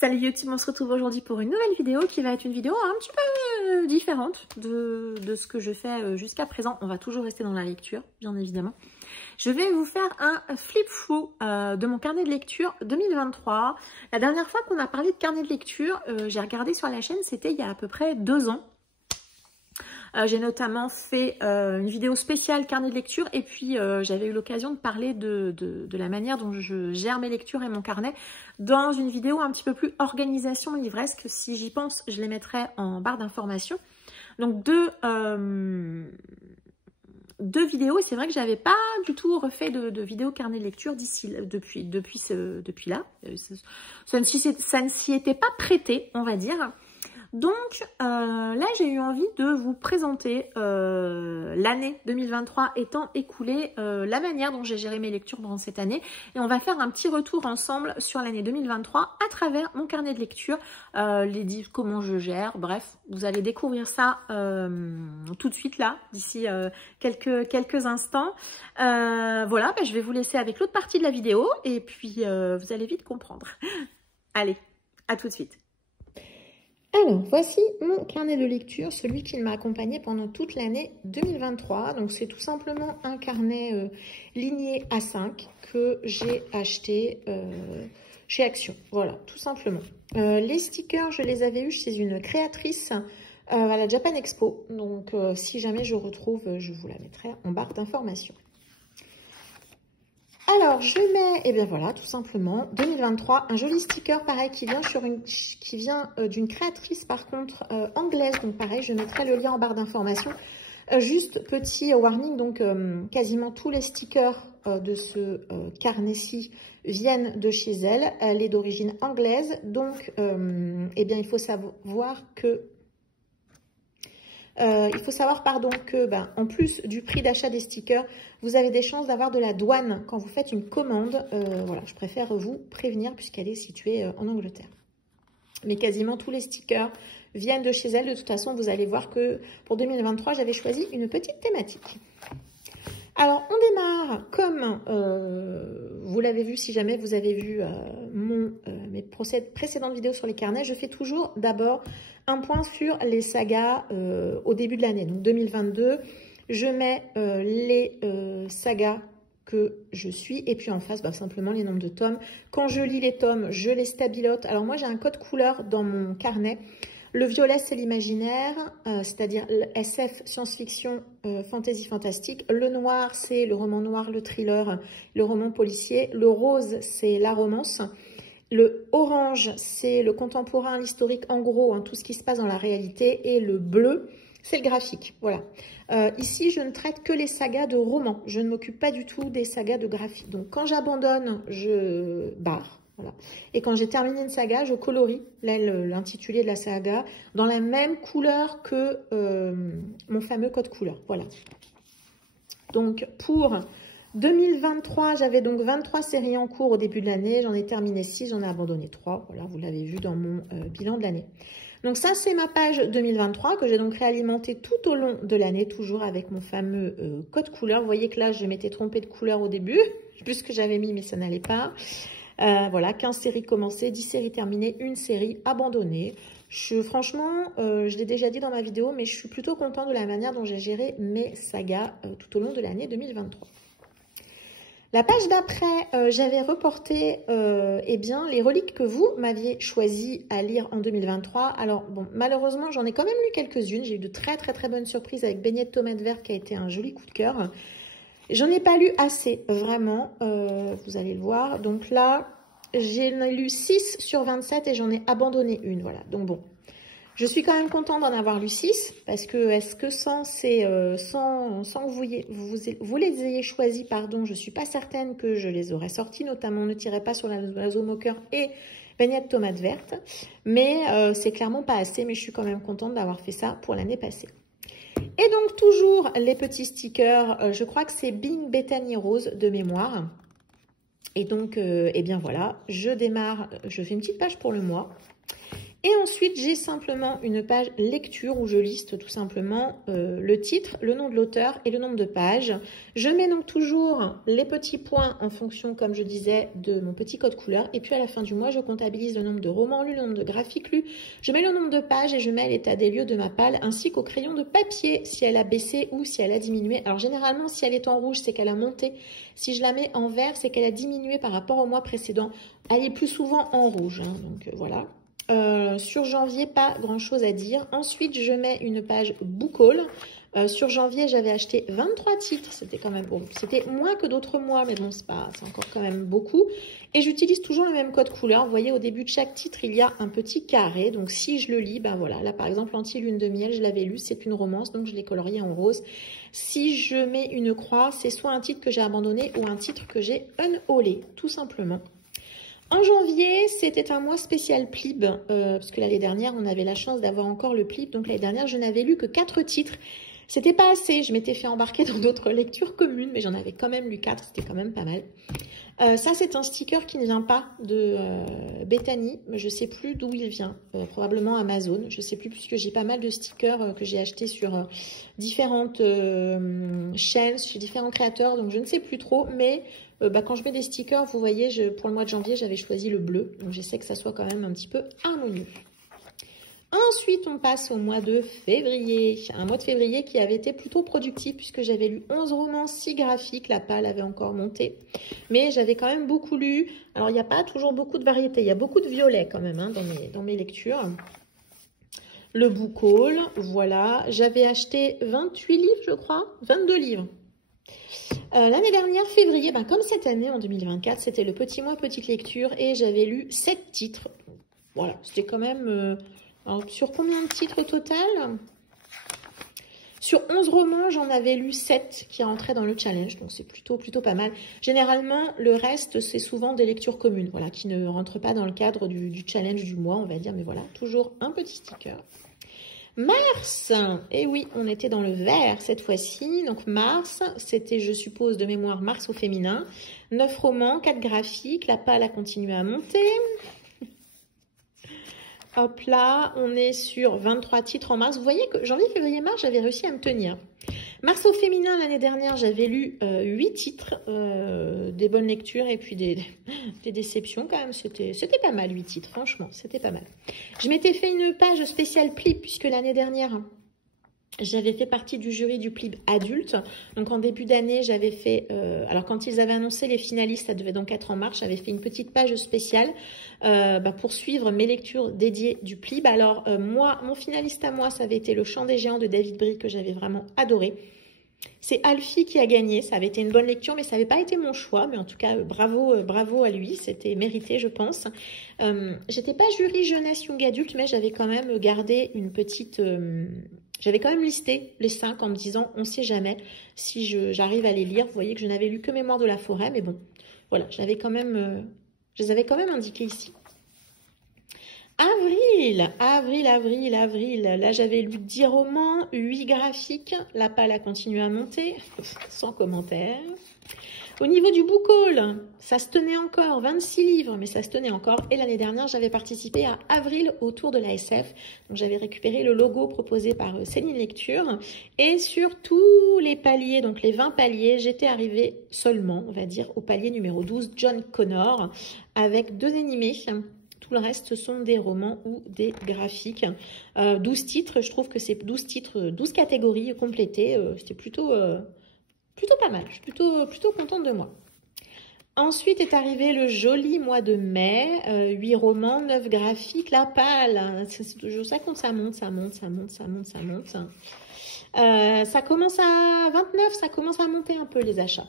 Salut YouTube, on se retrouve aujourd'hui pour une nouvelle vidéo qui va être une vidéo un petit peu différente de ce que je fais jusqu'à présent. On va toujours rester dans la lecture, bien évidemment. Je vais vous faire un flip-through de mon carnet de lecture 2023. La dernière fois qu'on a parlé de carnet de lecture, j'ai regardé sur la chaîne, c'était il y a à peu près 2 ans. J'ai notamment fait une vidéo spéciale carnet de lecture et puis j'avais eu l'occasion de parler de la manière dont je gère mes lectures et mon carnet dans une vidéo un petit peu plus organisation livresque. Si j'y pense, je les mettrai en barre d'informations. Donc deux vidéos, et c'est vrai que j'avais pas du tout refait de vidéo carnet de lecture depuis là. Ça ne s'y était pas prêté, on va dire. Donc là, j'ai eu envie de vous présenter l'année 2023 étant écoulée, la manière dont j'ai géré mes lectures durant cette année. Et on va faire un petit retour ensemble sur l'année 2023 à travers mon carnet de lecture, comment je gère. Bref, vous allez découvrir ça tout de suite là, d'ici quelques instants. Voilà, je vais vous laisser avec l'autre partie de la vidéo et puis vous allez vite comprendre. Allez, à tout de suite. Alors, voici mon carnet de lecture, celui qui m'a accompagné pendant toute l'année 2023. Donc, c'est tout simplement un carnet ligné A5 que j'ai acheté chez Action. Voilà, tout simplement. Les stickers, je les avais eus chez une créatrice à la Japan Expo. Donc, si jamais je retrouve, je vous la mettrai en barre d'informations. Alors, je mets, et bien voilà, tout simplement, 2023, un joli sticker, pareil, qui vient d'une créatrice, par contre, anglaise. Donc, pareil, je mettrai le lien en barre d'informations. Juste petit warning, donc, quasiment tous les stickers de ce carnet-ci viennent de chez elle. Elle est d'origine anglaise. Donc, eh bien, il faut savoir que... en plus du prix d'achat des stickers, vous avez des chances d'avoir de la douane quand vous faites une commande. Voilà, je préfère vous prévenir puisqu'elle est située en Angleterre. Mais quasiment tous les stickers viennent de chez elle. De toute façon, vous allez voir que pour 2023, j'avais choisi une petite thématique. Alors, on démarre comme vous l'avez vu, si jamais vous avez vu mes précédentes vidéos sur les carnets, je fais toujours d'abord un point sur les sagas au début de l'année. Donc, 2022, je mets les sagas que je suis et puis en face, simplement les nombres de tomes. Quand je lis les tomes, je les stabilote. Alors, moi, j'ai un code couleur dans mon carnet. Le violet, c'est l'imaginaire, c'est-à-dire SF, science-fiction, fantasy, fantastique. Le noir, c'est le roman noir, le thriller, le roman policier. Le rose, c'est la romance. Le orange, c'est le contemporain, l'historique, en gros, tout ce qui se passe dans la réalité. Et le bleu, c'est le graphique. Voilà. Ici, je ne traite que les sagas de romans. Je ne m'occupe pas du tout des sagas de graphique. Donc, quand j'abandonne, je barre. Voilà. Et quand j'ai terminé une saga, je colorie l'intitulé de la saga dans la même couleur que mon fameux code couleur. Voilà. Donc, pour 2023, j'avais donc 23 séries en cours au début de l'année. J'en ai terminé 6, j'en ai abandonné 3. Voilà, vous l'avez vu dans mon bilan de l'année. Donc ça, c'est ma page 2023 que j'ai donc réalimentée tout au long de l'année, toujours avec mon fameux code couleur. Vous voyez que là, je m'étais trompée de couleur au début, plus que j'avais mis, mais ça n'allait pas. Voilà, 15 séries commencées, 10 séries terminées, une série abandonnée. Franchement, je l'ai déjà dit dans ma vidéo, mais je suis plutôt contente de la manière dont j'ai géré mes sagas tout au long de l'année 2023. La page d'après, j'avais reporté les reliques que vous m'aviez choisi à lire en 2023. Alors, bon, malheureusement, j'en ai quand même lu quelques-unes. J'ai eu de très bonnes surprises avec Beignet de tomate verte qui a été un joli coup de cœur. J'en ai pas lu assez, vraiment, vous allez le voir. Donc là, j'en ai lu 6 sur 27 et j'en ai abandonné une, voilà. Donc bon, je suis quand même contente d'en avoir lu 6 parce que est-ce que sans que vous les ayez choisis, pardon, je suis pas certaine que je les aurais sortis, notamment Ne tirez pas sur l'oiseau moqueur et Beignet de tomate verte. Mais c'est clairement pas assez, mais je suis quand même contente d'avoir fait ça pour l'année passée. Et donc, toujours les petits stickers, je crois que c'est Bing Bethany Rose de mémoire. Et donc, eh bien voilà, je démarre, je fais une petite page pour le mois. Et ensuite, j'ai simplement une page lecture où je liste tout simplement le titre, le nom de l'auteur et le nombre de pages. Je mets donc toujours les petits points en fonction, comme je disais, de mon petit code couleur. Et puis à la fin du mois, je comptabilise le nombre de romans lus, le nombre de graphiques lus. Je mets le nombre de pages et je mets l'état des lieux de ma palle ainsi qu'au crayon de papier, si elle a baissé ou si elle a diminué. Alors généralement, si elle est en rouge, c'est qu'elle a monté. Si je la mets en vert, c'est qu'elle a diminué par rapport au mois précédent. Elle est plus souvent en rouge, hein, donc voilà. Sur janvier, pas grand chose à dire. Ensuite, je mets une page book haul. Sur janvier, j'avais acheté 23 titres. C'était quand même bon. C'était moins que d'autres mois, mais bon, c'est encore quand même beaucoup. Et j'utilise toujours le même code couleur. Vous voyez, au début de chaque titre, il y a un petit carré. Donc, si je le lis, ben voilà. Là, par exemple, Anti-Lune de miel, je l'avais lu. C'est une romance, donc je l'ai colorié en rose. Si je mets une croix, c'est soit un titre que j'ai abandonné ou un titre que j'ai unhaulé, tout simplement. En janvier, c'était un mois spécial PLIB, parce que l'année dernière, on avait la chance d'avoir encore le PLIB. Donc l'année dernière, je n'avais lu que 4 titres. C'était pas assez, je m'étais fait embarquer dans d'autres lectures communes, mais j'en avais quand même lu 4, c'était quand même pas mal. Ça, c'est un sticker qui ne vient pas de Bethany, mais je ne sais plus d'où il vient, probablement Amazon. Je ne sais plus, puisque j'ai pas mal de stickers que j'ai achetés sur différentes chaînes, chez différents créateurs, donc je ne sais plus trop, mais quand je mets des stickers, vous voyez, pour le mois de janvier, j'avais choisi le bleu, donc j'essaie que ça soit quand même un petit peu harmonieux. Ensuite, on passe au mois de février. Un mois de février qui avait été plutôt productif puisque j'avais lu 11 romans, 6 graphiques. La palle avait encore monté. Mais j'avais quand même beaucoup lu. Alors, il n'y a pas toujours beaucoup de variété. Il y a beaucoup de violet quand même hein, dans mes lectures. Le book haul, voilà. J'avais acheté 28 livres, je crois. 22 livres. L'année dernière, février, comme cette année, en 2024, c'était le petit mois petite lecture. Et j'avais lu 7 titres. Voilà, c'était quand même... Alors, sur combien de titres au total? Sur 11 romans, j'en avais lu 7 qui rentraient dans le challenge. Donc, c'est plutôt pas mal. Généralement, le reste, c'est souvent des lectures communes. Voilà, qui ne rentrent pas dans le cadre du challenge du mois, on va dire. Mais voilà, toujours un petit sticker. Mars, et oui, on était dans le vert cette fois-ci. Donc, mars, c'était, je suppose, de mémoire, mars au féminin. 9 romans, 4 graphiques. La palle a continué à monter. Hop là, on est sur 23 titres en mars. Vous voyez que janvier, février, mars, j'avais réussi à me tenir. Mars au féminin, l'année dernière, j'avais lu 8 titres, des bonnes lectures et puis des déceptions quand même. C'était pas mal, 8 titres, franchement, c'était pas mal. Je m'étais fait une page spéciale PLIB puisque l'année dernière... J'avais fait partie du jury du PLIB adulte. Donc, en début d'année, j'avais fait... alors, quand ils avaient annoncé les finalistes, ça devait donc être en mars, j'avais fait une petite page spéciale pour suivre mes lectures dédiées du PLIB. Alors, moi, mon finaliste à moi, ça avait été Le Chant des Géants de David Brie, que j'avais vraiment adoré. C'est Alfie qui a gagné. Ça avait été une bonne lecture, mais ça n'avait pas été mon choix. Mais en tout cas, bravo à lui. C'était mérité, je pense. J'étais pas jury jeunesse young adulte, mais j'avais quand même gardé une petite... J'avais quand même listé les 5 en me disant, on ne sait jamais si j'arrive à les lire. Vous voyez que je n'avais lu que Mémoire de la forêt, mais bon, voilà, je les avais quand même indiqués ici. Avril. Là, j'avais lu 10 romans, 8 graphiques. La palle a continué à monter, sans commentaire. Au niveau du book haul, ça se tenait encore, 26 livres, mais ça se tenait encore. Et l'année dernière, j'avais participé à Avril autour de l'ASF. Donc, j'avais récupéré le logo proposé par Céline Lecture. Et sur tous les paliers, donc les 20 paliers, j'étais arrivée seulement, on va dire, au palier numéro 12, John Connor, avec 2 animés. Tout le reste, ce sont des romans ou des graphiques. 12 titres, je trouve que c'est 12 titres, 12 catégories complétées. C'était plutôt pas mal. Je suis plutôt contente de moi. Ensuite est arrivé le joli mois de mai. 8 romans, 9 graphiques. La palle, ça compte, ça monte. Ça commence à 29, ça commence à monter un peu les achats.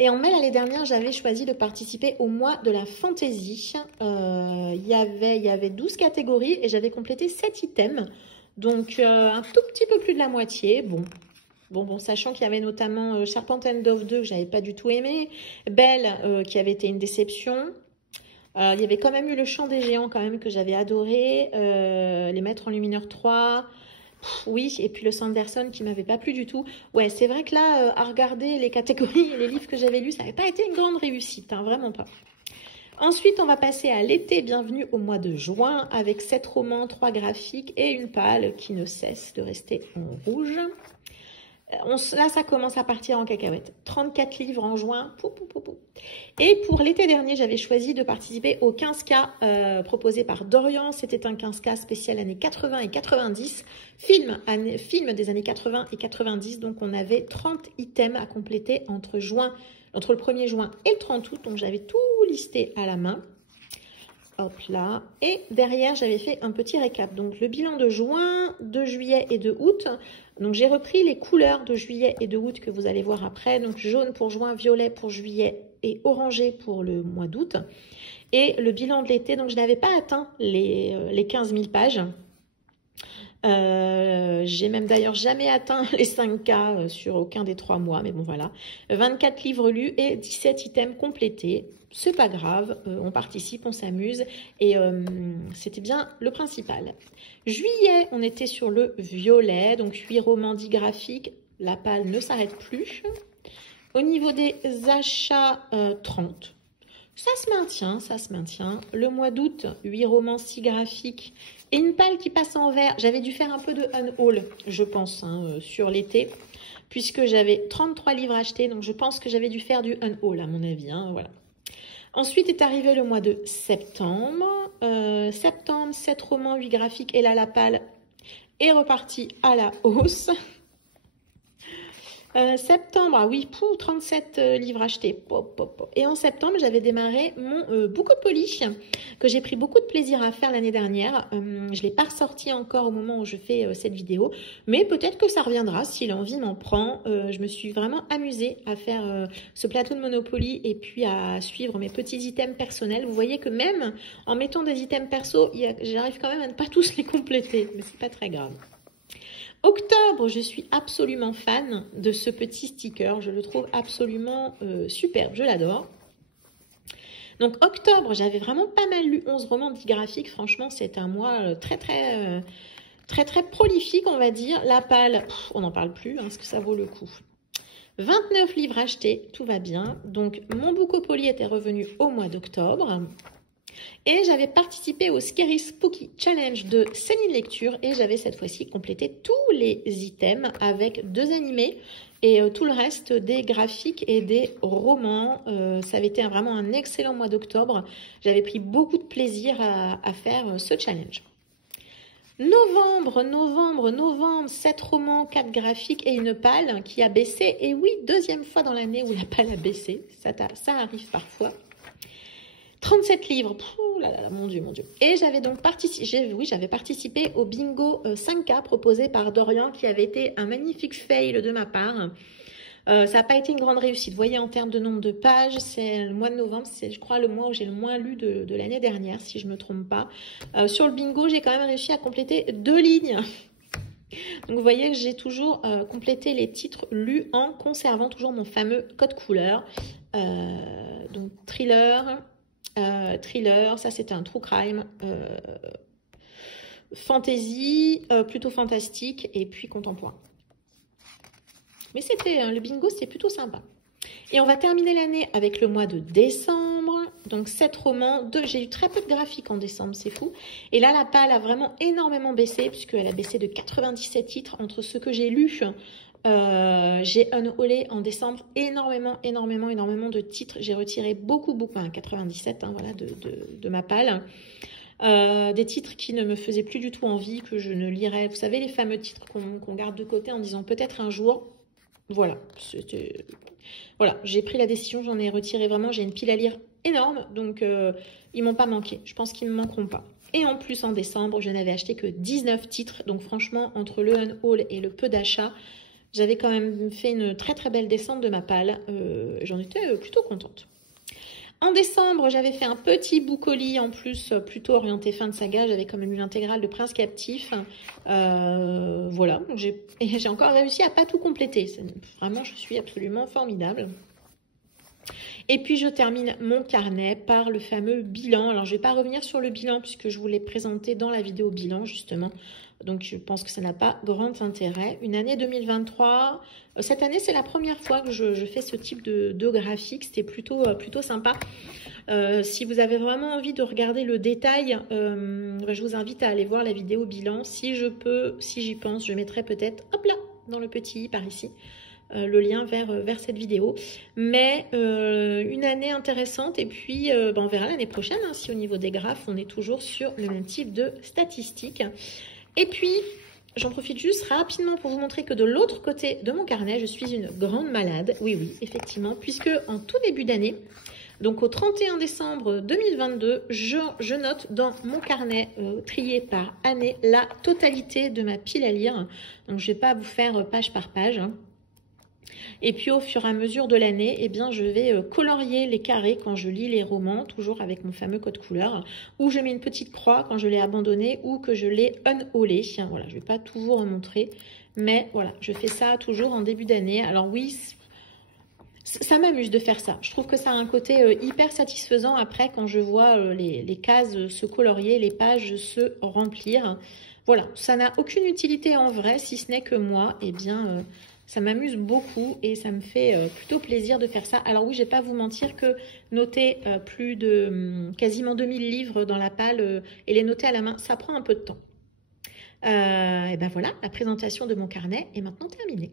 Et en mai, l'année dernière, j'avais choisi de participer au mois de la fantaisie. Il y avait 12 catégories et j'avais complété 7 items. Donc, un tout petit peu plus de la moitié. Bon, sachant qu'il y avait notamment Serpent and Dove 2 que j'avais pas du tout aimé. Belle, qui avait été une déception. Il y avait quand même eu Le Chant des Géants quand même que j'avais adoré. Les Maîtres Enlumineurs 3... oui, et puis le Sanderson qui m'avait pas plu du tout. Ouais, c'est vrai que là, à regarder les catégories et les livres que j'avais lus, ça n'avait pas été une grande réussite, hein, vraiment pas. Ensuite, on va passer à l'été. Bienvenue au mois de juin avec 7 romans, 3 graphiques et une pâle qui ne cesse de rester en rouge. Là, ça commence à partir en cacahuète. 34 livres en juin. Pou, pou, pou, pou. Et pour l'été dernier, j'avais choisi de participer au 15K proposé par Dorian. C'était un 15K spécial années 80 et 90. Film des années 80 et 90. Donc, on avait 30 items à compléter entre le 1er juin et le 30 août. Donc, j'avais tout listé à la main. Hop là. Et derrière, j'avais fait un petit récap. Donc, le bilan de juin, de juillet et de août. Donc, j'ai repris les couleurs de juillet et de août que vous allez voir après. Donc, jaune pour juin, violet pour juillet et orangé pour le mois d'août. Et le bilan de l'été. Donc, je n'avais pas atteint les 15 000 pages. J'ai même d'ailleurs jamais atteint les 5K sur aucun des 3 mois. Mais bon, voilà. 24 livres lus et 17 items complétés. C'est pas grave, on participe, on s'amuse et c'était bien le principal. Juillet, on était sur le violet, donc 8 romans, 10 graphiques, la pâle ne s'arrête plus. Au niveau des achats, 30. Ça se maintient, ça se maintient. Le mois d'août, 8 romans, 6 graphiques et une pâle qui passe en vert. J'avais dû faire un peu de unhaul, je pense, sur l'été, puisque j'avais 33 livres achetés, donc je pense que j'avais dû faire du unhaul à mon avis, voilà. Ensuite est arrivé le mois de septembre. Septembre, 7 romans, 8 graphiques et là la pâle est repartie à la hausse. Septembre, ah oui, 37 livres achetés. Et en septembre, j'avais démarré mon Bookopoly que j'ai pris beaucoup de plaisir à faire l'année dernière. Je ne l'ai pas ressorti encore au moment où je fais cette vidéo, mais peut-être que ça reviendra si l'envie m'en prend. Je me suis vraiment amusée à faire ce plateau de Monopoly et puis à suivre mes petits items personnels. Vous voyez que même en mettant des items perso, j'arrive quand même à ne pas tous les compléter, mais c'est pas très grave. Octobre, je suis absolument fan de ce petit sticker. Je le trouve absolument superbe. Je l'adore. Donc, octobre, j'avais vraiment pas mal lu 11 romans, 10 graphiques. Franchement, c'est un mois très prolifique, on va dire. La pâle, on n'en parle plus, parce que ça vaut le coup. 29 livres achetés, tout va bien. Donc, mon Bookopoly était revenu au mois d'octobre. Et j'avais participé au Scary Spooky Challenge de Céline Lecture et j'avais cette fois-ci complété tous les items avec 2 animés et tout le reste des graphiques et des romans. Ça avait été vraiment un excellent mois d'octobre. J'avais pris beaucoup de plaisir à faire ce challenge. Novembre, 7 romans, 4 graphiques et une pâle qui a baissé. Et oui, deuxième fois dans l'année où la pâle a baissé. Ça arrive parfois. 37 livres, mon Dieu. Et j'avais donc participé au bingo 5K proposé par Dorian qui avait été un magnifique fail de ma part. Ça n'a pas été une grande réussite. Vous voyez, en termes de nombre de pages, c'est le mois de novembre, c'est je crois le mois où j'ai le moins lu de l'année dernière, si je ne me trompe pas. Sur le bingo, j'ai quand même réussi à compléter 2 lignes. Donc vous voyez que j'ai toujours complété les titres lus en conservant toujours mon fameux code couleur. Donc thriller... ça c'était un true crime, fantasy, plutôt fantastique et puis contemporain. Mais c'était le bingo, c'était plutôt sympa. Et on va terminer l'année avec le mois de décembre. Donc 7 romans, j'ai eu très peu de graphiques en décembre, c'est fou. Et là la pâle a vraiment énormément baissé puisqu'elle a baissé de 97 titres entre ceux que j'ai lus. J'ai unhaulé en décembre énormément de titres. J'ai retiré beaucoup, 97 voilà, de ma pâle. Des titres qui ne me faisaient plus du tout envie, que je ne lirais. Vous savez, les fameux titres qu'on garde de côté en disant peut-être un jour. Voilà, j'ai pris la décision, j'en ai retiré vraiment. J'ai une pile à lire énorme, donc ils m'ont pas manqué. Je pense qu'ils ne me manqueront pas. Et en plus, en décembre, je n'avais acheté que 19 titres. Donc franchement, entre le unhaul et le peu d'achats, j'avais quand même fait une très belle descente de ma pâle. J'en étais plutôt contente. En décembre, j'avais fait un petit Bookopoly en plus, plutôt orienté fin de saga. J'avais quand même eu l'intégrale de Prince Captif. Voilà, j'ai encore réussi à pas tout compléter. Vraiment, je suis absolument formidable. Et puis, je termine mon carnet par le fameux bilan. Alors, je ne vais pas revenir sur le bilan puisque je vous l'ai présenté dans la vidéo bilan, justement. Donc, je pense que ça n'a pas grand intérêt. Une année 2023. Cette année, c'est la première fois que je fais ce type de graphique. C'était plutôt sympa. Si vous avez vraiment envie de regarder le détail, je vous invite à aller voir la vidéo bilan. Si je peux, si j'y pense, je mettrai peut-être, hop là, dans le petit i par ici, le lien vers cette vidéo. Mais une année intéressante, et puis on verra l'année prochaine, hein, si au niveau des graphes, on est toujours sur le même type de statistiques. Et puis, j'en profite juste rapidement pour vous montrer que de l'autre côté de mon carnet, je suis une grande malade. Oui, oui, effectivement, puisque en tout début d'année, donc au 31 décembre 2022, je note dans mon carnet trié par année la totalité de ma pile à lire. Donc je ne vais pas vous faire page par page, hein. Et puis au fur et à mesure de l'année, eh bien, je vais colorier les carrés quand je lis les romans, toujours avec mon fameux code couleur, ou je mets une petite croix quand je l'ai abandonné ou que je l'ai unhaulé. Voilà, je ne vais pas tout vous remontrer, mais voilà, je fais ça toujours en début d'année. Alors oui, ça m'amuse de faire ça. Je trouve que ça a un côté hyper satisfaisant après quand je vois les cases se colorier, les pages se remplir. Voilà, ça n'a aucune utilité en vrai, si ce n'est que moi, eh bien... ça m'amuse beaucoup et ça me fait plutôt plaisir de faire ça. Alors oui, je ne vais pas vous mentir que noter plus de quasiment 2000 livres dans la palle et les noter à la main, ça prend un peu de temps. Et ben voilà, la présentation de mon carnet est maintenant terminée.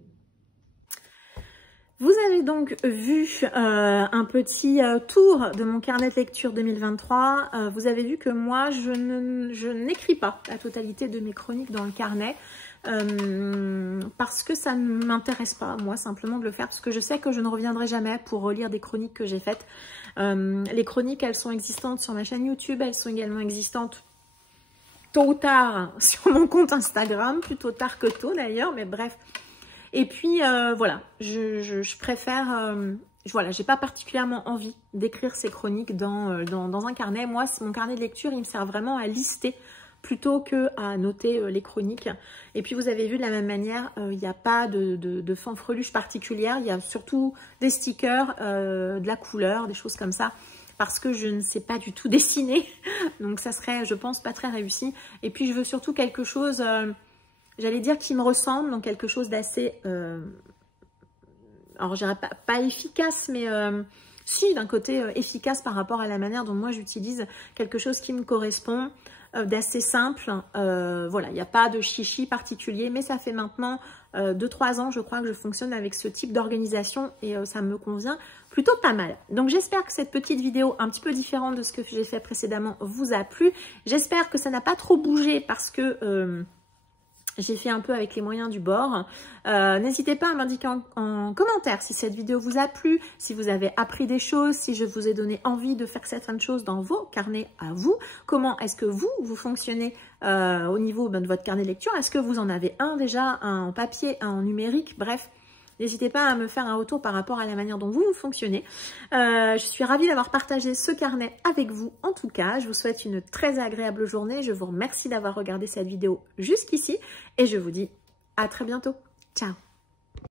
Vous avez donc vu un petit tour de mon carnet de lecture 2023. Vous avez vu que moi, je n'écris pas la totalité de mes chroniques dans le carnet. Parce que ça ne m'intéresse pas, moi, simplement de le faire, parce que je sais que je ne reviendrai jamais pour relire des chroniques que j'ai faites. Les chroniques, elles sont existantes sur ma chaîne YouTube, elles sont également existantes tôt ou tard sur mon compte Instagram, plutôt tard que tôt d'ailleurs, mais bref. Et puis, voilà, je préfère... voilà, j'ai pas particulièrement envie d'écrire ces chroniques dans un carnet. Moi, mon carnet de lecture, il me sert vraiment à lister plutôt que à noter les chroniques. Et puis vous avez vu de la même manière, il n'y a pas de fanfreluche particulière, il y a surtout des stickers, de la couleur, des choses comme ça, parce que je ne sais pas du tout dessiner, donc ça serait, je pense, pas très réussi. Et puis je veux surtout quelque chose, j'allais dire qui me ressemble, donc quelque chose d'assez, alors je dirais pas efficace, mais... si, d'un côté efficace par rapport à la manière dont moi j'utilise quelque chose qui me correspond, d'assez simple. Voilà, il n'y a pas de chichi particulier, mais ça fait maintenant 2-3 ans, je crois, que je fonctionne avec ce type d'organisation et ça me convient plutôt pas mal. Donc j'espère que cette petite vidéo un petit peu différente de ce que j'ai fait précédemment vous a plu. J'espère que ça n'a pas trop bougé parce que... j'ai fait un peu avec les moyens du bord. N'hésitez pas à m'indiquer en commentaire si cette vidéo vous a plu, si vous avez appris des choses, si je vous ai donné envie de faire certaines choses dans vos carnets à vous. Comment est-ce que vous fonctionnez au niveau de votre carnet de lecture? Est-ce que vous en avez un déjà, un en papier, un en numérique? Bref. N'hésitez pas à me faire un retour par rapport à la manière dont vous fonctionnez. Je suis ravie d'avoir partagé ce carnet avec vous. En tout cas, je vous souhaite une très agréable journée. Je vous remercie d'avoir regardé cette vidéo jusqu'ici et je vous dis à très bientôt. Ciao!